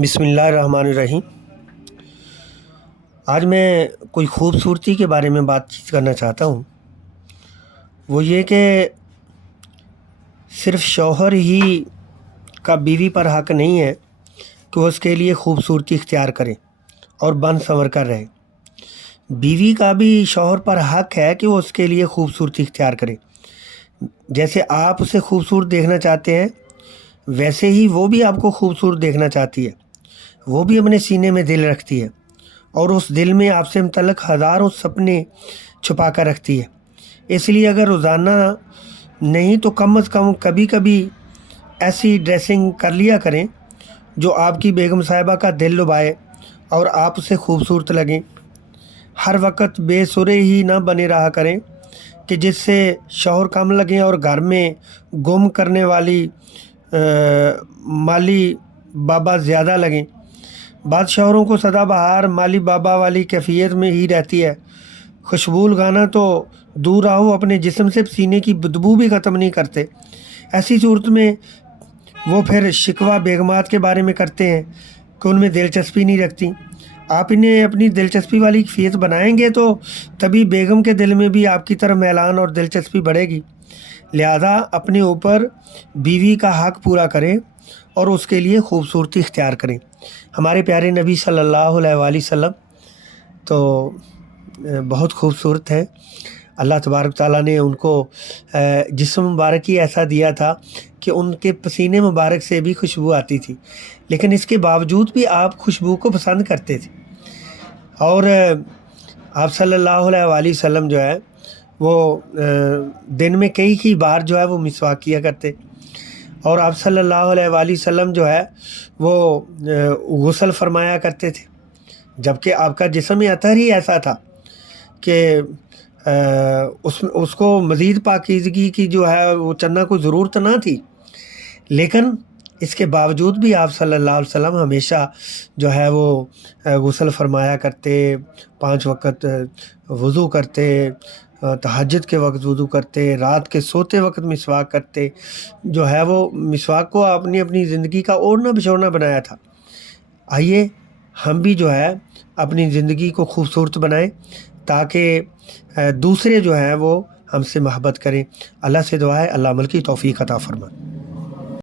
بسم اللہ الرحمن الرحیم۔ آج میں کوئی خوبصورتی کے بارے میں بات چیت کرنا چاہتا ہوں۔ وہ یہ کہ صرف شوہر ہی کا بیوی پر حق نہیں ہے کہ وہ اس کے لیے خوبصورتی اختیار کرے اور بن سنور کر رہے۔ بیوی کا بھی شوہر پر حق ہے کہ وہ اس کے لیے خوبصورتی اختیار کرے۔ جیسے آپ اسے خوبصورت دیکھنا چاہتے ہیں، ویسے ہی وہ بھی آپ کو خوبصورت دیکھنا چاہتی ہے۔ وہ بھی اپنے سینے میں دل رکھتی ہے اور اس دل میں آپ سے متعلق ہزاروں سپنے چھپا کر رکھتی ہے۔ اس لیے اگر روزانہ نہیں تو کم از کم کبھی کبھی ایسی ڈریسنگ کر لیا کریں جو آپ کی بیگم صاحبہ کا دل لبھائے اور آپ اسے خوبصورت لگیں۔ ہر وقت بے سرے ہی نہ بنے رہا کریں کہ جس سے شوہر کم لگیں اور گھر میں گم کرنے والی مالی بابا زیادہ لگیں۔ بعض شوہروں کو سدا بہار مالی بابا والی کیفیت میں ہی رہتی ہے۔ خوشبو لگانا تو دور رہو، اپنے جسم سے سینے کی بدبو بھی ختم نہیں کرتے۔ ایسی صورت میں وہ پھر شکوہ بیگمات کے بارے میں کرتے ہیں کہ ان میں دلچسپی نہیں رکھتی۔ آپ انہیں اپنی دلچسپی والی کیفیت بنائیں گے تو تبھی بیگم کے دل میں بھی آپ کی طرف میلان اور دلچسپی بڑھے گی۔ لہذا اپنے اوپر بیوی کا حق پورا کریں اور اس کے لیے خوبصورتی اختیار کریں۔ ہمارے پیارے نبی صلی اللہ علیہ وآلہ وسلم تو بہت خوبصورت ہیں۔ اللہ تبارک تعالیٰ نے ان کو جسم مبارک ہی ایسا دیا تھا کہ ان کے پسینے مبارک سے بھی خوشبو آتی تھی، لیکن اس کے باوجود بھی آپ خوشبو کو پسند کرتے تھے۔ اور آپ صلی اللہ علیہ وآلہ وسلم جو ہے وہ دن میں کئی بار جو ہے وہ مسواک کیا کرتے، اور آپ صلی اللہ علیہ وآلہ وسلم جو ہے وہ غسل فرمایا کرتے تھے، جبکہ آپ کا جسم اطہر ہی ایسا تھا کہ اس کو مزید پاکیزگی کی جو ہے وہ چندہ کو ضرورت نہ تھی، لیکن اس کے باوجود بھی آپ صلی اللہ علیہ وسلم ہمیشہ جو ہے وہ غسل فرمایا کرتے، 5 وقت وضو کرتے، تہجد کے وقت وضو کرتے، رات کے سوتے وقت مسواک کرتے۔ جو ہے وہ مسواک کو آپ نے اپنی زندگی کا اوڑھنا بچھوڑنا بنایا تھا۔ آئیے ہم بھی جو ہے اپنی زندگی کو خوبصورت بنائیں تاکہ دوسرے جو ہیں وہ ہم سے محبت کریں۔ اللہ سے دعا ہے اللہ عمل کی توفیق عطا فرمائے۔